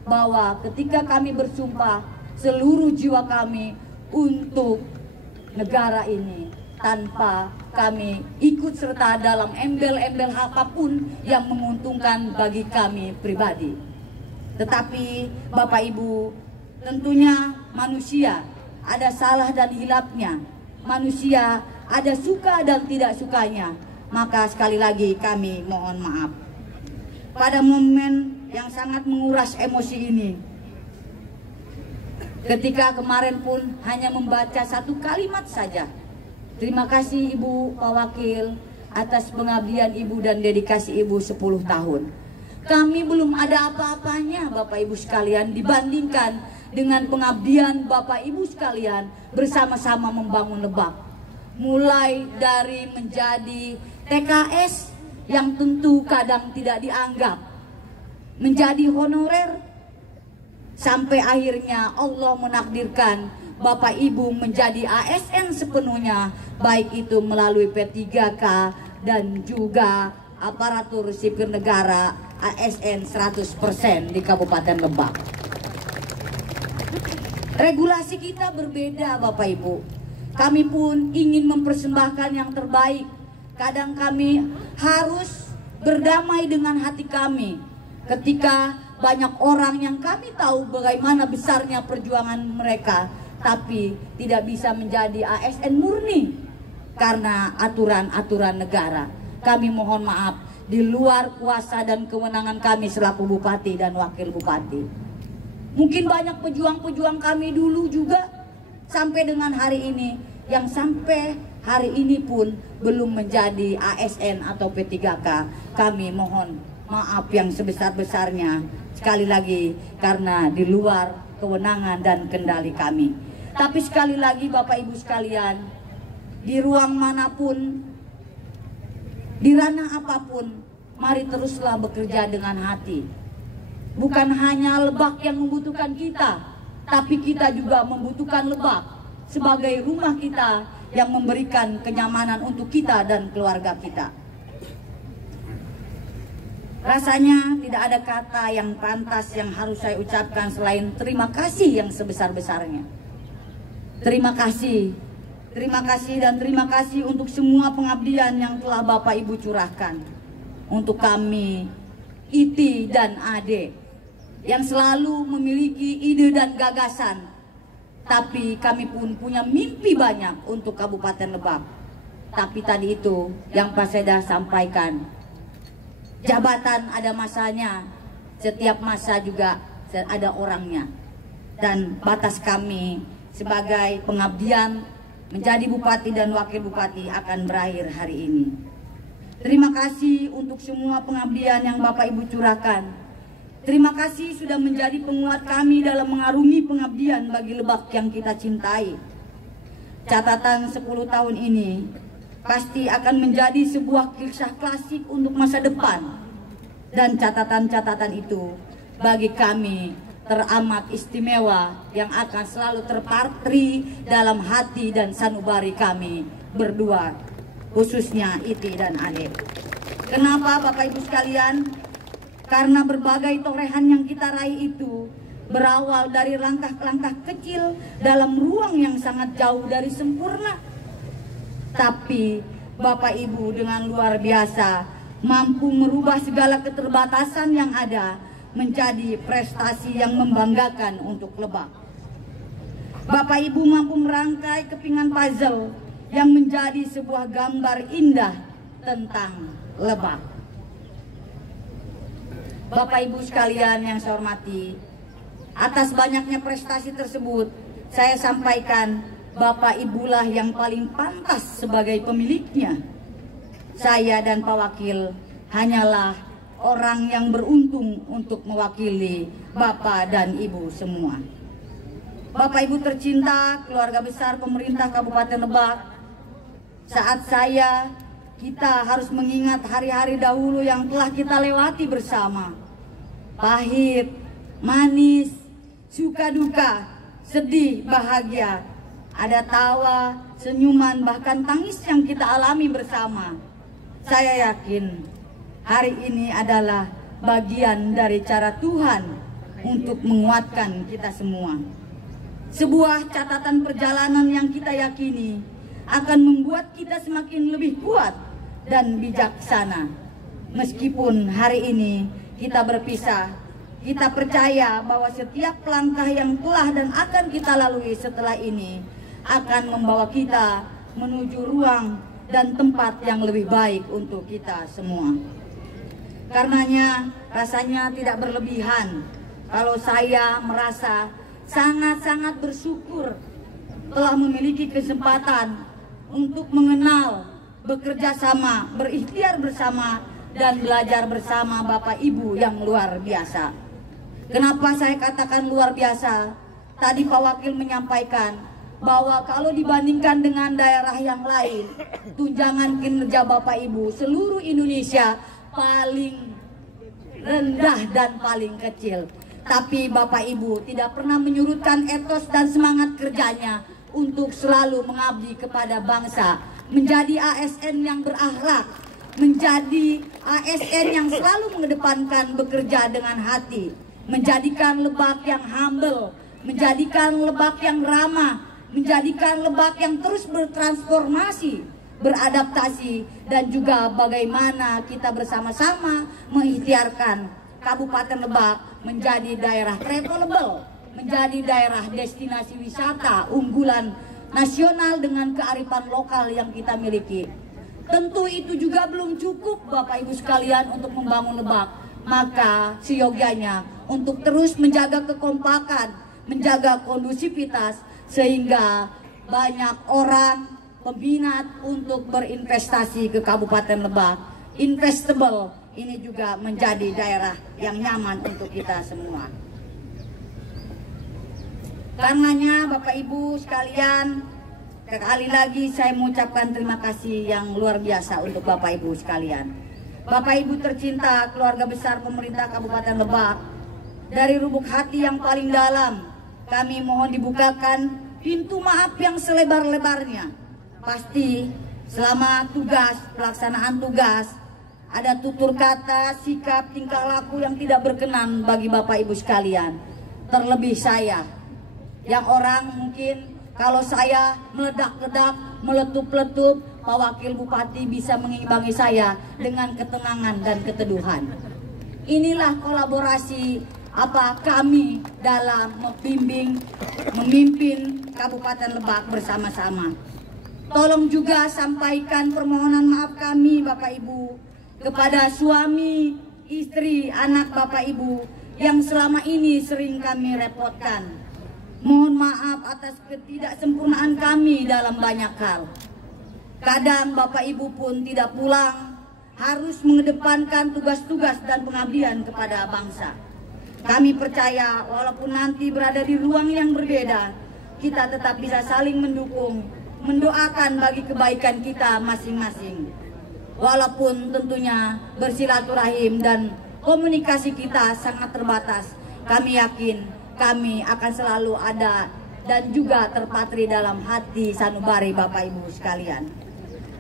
bahwa ketika kami bersumpah seluruh jiwa kami untuk negara ini, tanpa kami ikut serta dalam embel-embel apapun yang menguntungkan bagi kami pribadi. Tetapi Bapak Ibu, tentunya manusia ada salah dan hilapnya, manusia ada suka dan tidak sukanya. Maka sekali lagi kami mohon maaf. Pada momen yang sangat menguras emosi ini, ketika kemarin pun hanya membaca satu kalimat saja, terima kasih Ibu Pak Wakil atas pengabdian Ibu dan dedikasi Ibu 10 tahun. Kami belum ada apa-apanya Bapak Ibu sekalian dibandingkan dengan pengabdian Bapak Ibu sekalian bersama-sama membangun Lebak. Mulai dari menjadi TKS yang tentu kadang tidak dianggap, menjadi honorer, sampai akhirnya Allah menakdirkan Bapak Ibu menjadi ASN sepenuhnya, baik itu melalui P3K dan juga aparatur sipil negara ASN 100% di Kabupaten Lebak. Regulasi kita berbeda Bapak Ibu. Kami pun ingin mempersembahkan yang terbaik. Kadang kami harus berdamai dengan hati kami ketika banyak orang yang kami tahu bagaimana besarnya perjuangan mereka, tapi tidak bisa menjadi ASN murni karena aturan-aturan negara. Kami mohon maaf, di luar kuasa dan kewenangan kami selaku bupati dan wakil bupati. Mungkin banyak pejuang-pejuang kami dulu juga sampai dengan hari ini, yang sampai hari ini pun belum menjadi ASN atau P3K. Kami mohon maaf yang sebesar-besarnya sekali lagi karena di luar kewenangan dan kendali kami. Tapi sekali lagi Bapak Ibu sekalian, di ruang manapun, di ranah apapun, mari teruslah bekerja dengan hati. Bukan hanya Lebak yang membutuhkan kita, tapi kita juga membutuhkan Lebak sebagai rumah kita yang memberikan kenyamanan untuk kita dan keluarga kita. Rasanya tidak ada kata yang pantas yang harus saya ucapkan selain terima kasih yang sebesar-besarnya. Terima kasih dan terima kasih untuk semua pengabdian yang telah Bapak Ibu curahkan untuk kami, Iti dan Ade, yang selalu memiliki ide dan gagasan. Tapi kami pun punya mimpi banyak untuk Kabupaten Lebak. Tapi tadi itu yang Pak Seda sampaikan, jabatan ada masanya, setiap masa juga ada orangnya. Dan batas kami sebagai pengabdian menjadi bupati dan wakil bupati akan berakhir hari ini. Terima kasih untuk semua pengabdian yang Bapak Ibu curahkan. Terima kasih sudah menjadi penguat kami dalam mengarungi pengabdian bagi Lebak yang kita cintai. Catatan 10 tahun ini pasti akan menjadi sebuah kisah klasik untuk masa depan. Dan catatan-catatan itu bagi kami teramat istimewa yang akan selalu terpatri dalam hati dan sanubari kami berdua, khususnya Iti dan Ade. Kenapa Bapak Ibu sekalian? Karena berbagai torehan yang kita raih itu berawal dari langkah-langkah kecil dalam ruang yang sangat jauh dari sempurna. Tapi Bapak Ibu dengan luar biasa mampu merubah segala keterbatasan yang ada menjadi prestasi yang membanggakan untuk Lebak. Bapak Ibu mampu merangkai kepingan puzzle yang menjadi sebuah gambar indah tentang Lebak. Bapak Ibu sekalian yang saya hormati, atas banyaknya prestasi tersebut, saya sampaikan Bapak Ibulah yang paling pantas sebagai pemiliknya. Saya dan Pak Wakil hanyalah orang yang beruntung untuk mewakili Bapak dan Ibu semua. Bapak Ibu tercinta, keluarga besar pemerintah Kabupaten Lebak, saat kita harus mengingat hari-hari dahulu yang telah kita lewati bersama. Pahit, manis, suka duka, sedih, bahagia. Ada tawa, senyuman, bahkan tangis yang kita alami bersama. Saya yakin hari ini adalah bagian dari cara Tuhan untuk menguatkan kita semua. Sebuah catatan perjalanan yang kita yakini akan membuat kita semakin lebih kuat dan bijaksana. Meskipun hari ini kita berpisah, kita percaya bahwa setiap langkah yang telah dan akan kita lalui setelah ini akan membawa kita menuju ruang dan tempat yang lebih baik untuk kita semua. Karenanya rasanya tidak berlebihan kalau saya merasa sangat-sangat bersyukur telah memiliki kesempatan untuk mengenal, bekerja sama, berikhtiar bersama, dan belajar bersama Bapak Ibu yang luar biasa. Kenapa saya katakan luar biasa? Tadi Pak Wakil menyampaikan bahwa kalau dibandingkan dengan daerah yang lain, tunjangan kinerja Bapak Ibu seluruh Indonesia paling rendah dan paling kecil. Tapi Bapak Ibu tidak pernah menyurutkan etos dan semangat kerjanya untuk selalu mengabdi kepada bangsa, menjadi ASN yang berakhlak, menjadi ASN yang selalu mengedepankan bekerja dengan hati, menjadikan Lebak yang humble, menjadikan Lebak yang ramah, menjadikan Lebak yang terus bertransformasi, beradaptasi, dan juga bagaimana kita bersama-sama mengikhtiarkan Kabupaten Lebak menjadi daerah travelable, menjadi daerah destinasi wisata unggulan nasional dengan kearifan lokal yang kita miliki. Tentu itu juga belum cukup Bapak Ibu sekalian untuk membangun Lebak, maka seyogyanya untuk terus menjaga kekompakan, menjaga kondusivitas, sehingga banyak orang peminat untuk berinvestasi ke Kabupaten Lebak. Investable ini juga menjadi daerah yang nyaman untuk kita semua. Karenanya Bapak Ibu sekalian, sekali lagi saya mengucapkan terima kasih yang luar biasa untuk Bapak Ibu sekalian. Bapak Ibu tercinta, keluarga besar pemerintah Kabupaten Lebak, dari lubuk hati yang paling dalam kami mohon dibukakan pintu maaf yang selebar-lebarnya. Pasti selama tugas, pelaksanaan tugas, ada tutur kata, sikap, tingkah laku yang tidak berkenan bagi Bapak Ibu sekalian. Terlebih saya, yang orang mungkin kalau saya meledak-ledak, meletup-letup, Pak Wakil Bupati bisa mengimbangi saya dengan ketenangan dan keteduhan. Inilah kolaborasi kami dalam memimpin Kabupaten Lebak bersama-sama. Tolong juga sampaikan permohonan maaf kami Bapak Ibu kepada suami, istri, anak Bapak Ibu yang selama ini sering kami repotkan. Mohon maaf atas ketidaksempurnaan kami dalam banyak hal. Kadang Bapak Ibu pun tidak pulang, harus mengedepankan tugas-tugas dan pengabdian kepada bangsa. Kami percaya walaupun nanti berada di ruang yang berbeda, kita tetap bisa saling mendukung, mendoakan bagi kebaikan kita masing-masing. Walaupun tentunya bersilaturahim dan komunikasi kita sangat terbatas, kami yakin kami akan selalu ada dan juga terpatri dalam hati sanubari Bapak Ibu sekalian.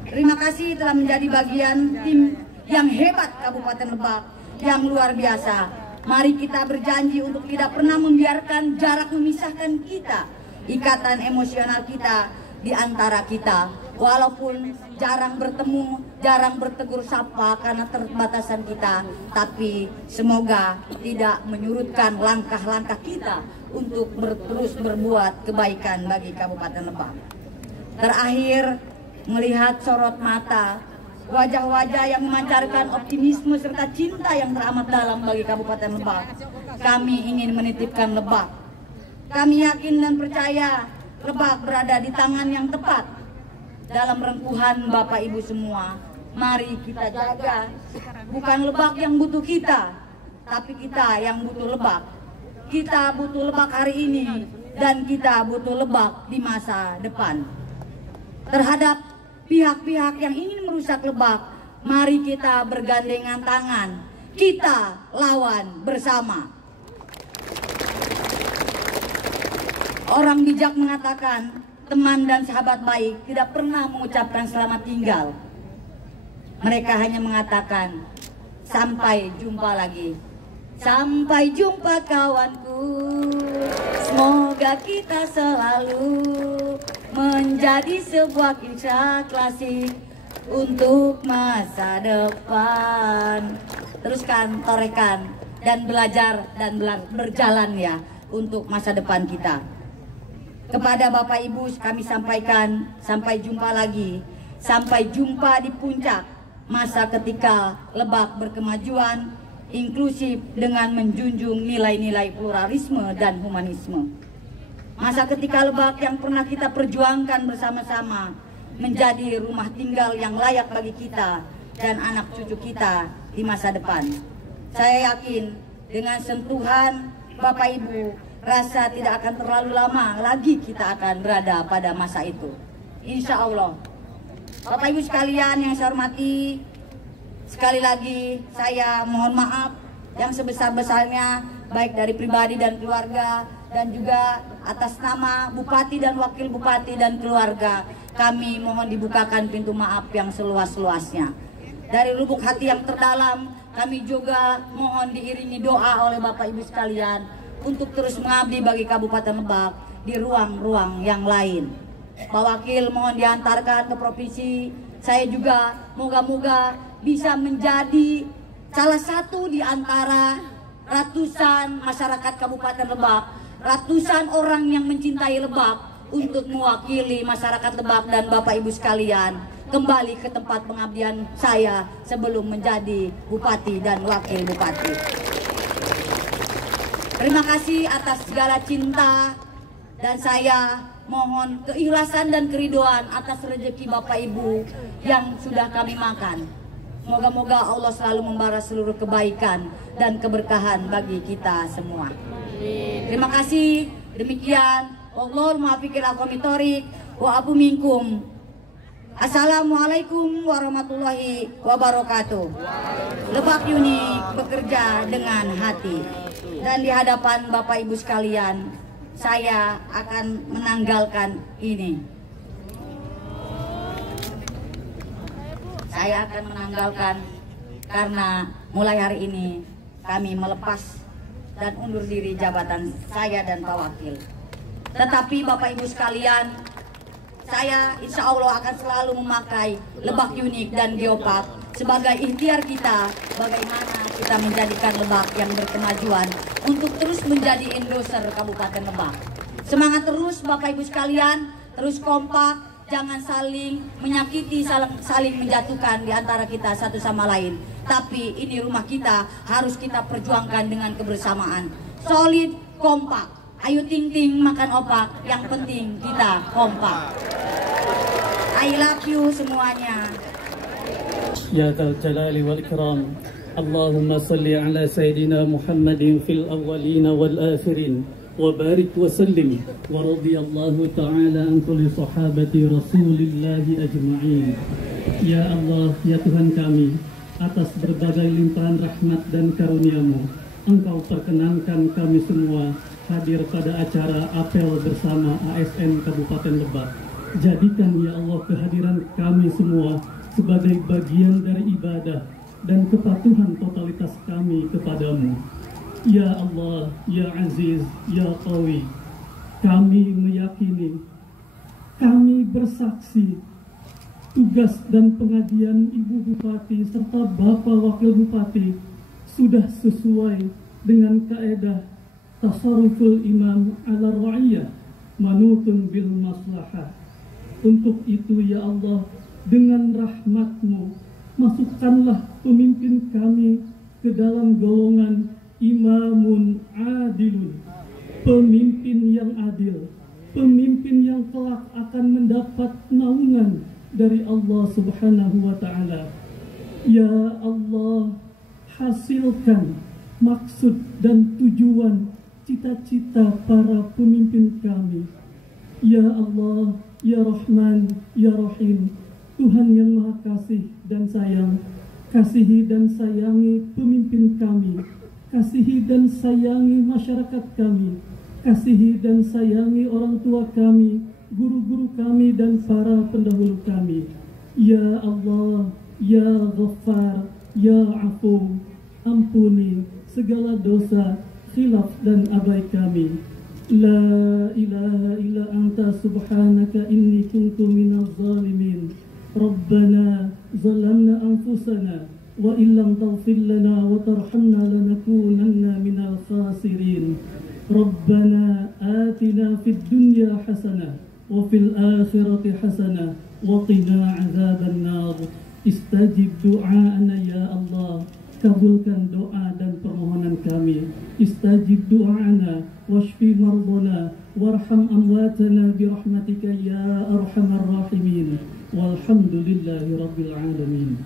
Terima kasih telah menjadi bagian tim yang hebat Kabupaten Lebak yang luar biasa. Mari kita berjanji untuk tidak pernah membiarkan jarak memisahkan kita, ikatan emosional kita di antara kita. Walaupun jarang bertemu, jarang bertegur sapa karena keterbatasan kita, tapi semoga tidak menyurutkan langkah-langkah kita untuk terus berbuat kebaikan bagi Kabupaten Lebak. Terakhir, melihat sorot mata, wajah-wajah yang memancarkan optimisme serta cinta yang teramat dalam bagi Kabupaten Lebak, kami ingin menitipkan Lebak. Kami yakin dan percaya Lebak berada di tangan yang tepat dalam rengkuhan Bapak Ibu semua. Mari kita jaga. Bukan Lebak yang butuh kita, tapi kita yang butuh Lebak. Kita butuh Lebak hari ini, dan kita butuh Lebak di masa depan. Terhadap pihak-pihak yang ingin merusak Lebak, mari kita bergandengan tangan. Kita lawan bersama. Orang bijak mengatakan, teman dan sahabat baik tidak pernah mengucapkan selamat tinggal. Mereka hanya mengatakan, sampai jumpa lagi. Sampai jumpa kawanku. Semoga kita selalu menjadi sebuah kisah klasik untuk masa depan. Teruskan, torekan, dan belajar dan berjalan ya untuk masa depan kita. Kepada Bapak Ibu kami sampaikan, sampai jumpa lagi. Sampai jumpa di puncak masa ketika Lebak berkemajuan, inklusif dengan menjunjung nilai-nilai pluralisme dan humanisme. Masa ketika Lebak yang pernah kita perjuangkan bersama-sama menjadi rumah tinggal yang layak bagi kita dan anak cucu kita di masa depan. Saya yakin dengan sentuhan Bapak Ibu, rasa tidak akan terlalu lama lagi kita akan berada pada masa itu. Insya Allah. Bapak Ibu sekalian yang saya hormati, sekali lagi saya mohon maaf yang sebesar-besarnya, baik dari pribadi dan keluarga, dan juga atas nama Bupati dan Wakil Bupati dan keluarga, kami mohon dibukakan pintu maaf yang seluas-luasnya. Dari lubuk hati yang terdalam, kami juga mohon diiringi doa oleh Bapak Ibu sekalian untuk terus mengabdi bagi Kabupaten Lebak di ruang-ruang yang lain. Pak Wakil mohon diantarkan ke provinsi. Saya juga moga-moga bisa menjadi salah satu di antara ratusan masyarakat Kabupaten Lebak, ratusan orang yang mencintai Lebak untuk mewakili masyarakat Lebak dan Bapak Ibu sekalian kembali ke tempat pengabdian saya sebelum menjadi Bupati dan Wakil Bupati. Terima kasih atas segala cinta, dan saya mohon keikhlasan dan keridoan atas rezeki Bapak Ibu yang sudah kami makan. Moga-moga Allah selalu membalas seluruh kebaikan dan keberkahan bagi kita semua. Terima kasih. Demikian. Wallahul muwaffiq ila aqwamit thoriq wa abu minkum. Assalamualaikum warahmatullahi wabarakatuh. Lebak Unik bekerja dengan hati. Dan di hadapan Bapak Ibu sekalian, saya akan menanggalkan ini. Saya akan menanggalkan karena mulai hari ini kami melepas dan undur diri jabatan saya dan Pak Wakil. Tetapi Bapak Ibu sekalian, saya insya Allah akan selalu memakai Lebak Unik dan Geopark sebagai ikhtiar kita bagaimana kita menjadikan Lebak yang berkemajuan untuk terus menjadi endoser Kabupaten Lebak. Semangat terus Bapak Ibu sekalian, terus kompak, jangan saling menyakiti, saling menjatuhkan di antara kita satu sama lain. Tapi ini rumah kita, harus kita perjuangkan dengan kebersamaan. Solid, kompak. Ayo ting-ting makan opak, yang penting kita kompak. I love you semuanya. Ya Dzal Jalali wal Ikram. Allahumma salli ala Sayyidina Muhammadin fil awwalin wal akhirin wa barik wa sallim wa radiyallahu ta'ala an kulli sahabati Rasulillahi ajma'in. Ya Allah, ya Tuhan kami, atas berbagai limpahan rahmat dan karunia-Mu, Engkau perkenankan kami semua hadir pada acara apel bersama ASN Kabupaten Lebak. Jadikan ya Allah kehadiran kami semua sebagai bagian dari ibadah dan kepatuhan totalitas kami kepadamu. Ya Allah, ya Aziz, ya Qawi, kami meyakini, kami bersaksi tugas dan pengabdian Ibu Bupati serta Bapak Wakil Bupati sudah sesuai dengan kaedah tasarruful imam ala ra'iyah manutun bil maslahah. Untuk itu ya Allah, dengan rahmat-Mu, masukkanlah pemimpin kami ke dalam golongan imamun adilun, pemimpin yang adil, pemimpin yang kelak akan mendapat naungan dari Allah Subhanahu wa Ta'ala. Ya Allah, hasilkan maksud dan tujuan cita-cita para pemimpin kami. Ya Allah, Ya Rahman, Ya Rahim, Tuhan yang Maha Kasih dan Sayang, kasihi dan sayangi pemimpin kami, kasihi dan sayangi masyarakat kami, kasihi dan sayangi orang tua kami, guru-guru kami dan para pendahulu kami. Ya Allah, Ya Ghaffar, Ya Afu, ampuni segala dosa, khilaf dan abai kami. La ilaha illa anta subhanaka inni kuntu minaz zalimin. Rabbana zalamna anfusana wa illam taghfir lana wa tarhamna lanakunanna minal khasirin. Rabbana atina fid dunya hasanah wa fil akhirati hasanah wa qina azaban nar. Istajib du'ana ya Allah, kabulkan doa dan permohonan kami. Istajib du'ana washfi mardana warham amwatana birahmatika ya arhamar rahimin. Walhamdulillahi rabbil alamin.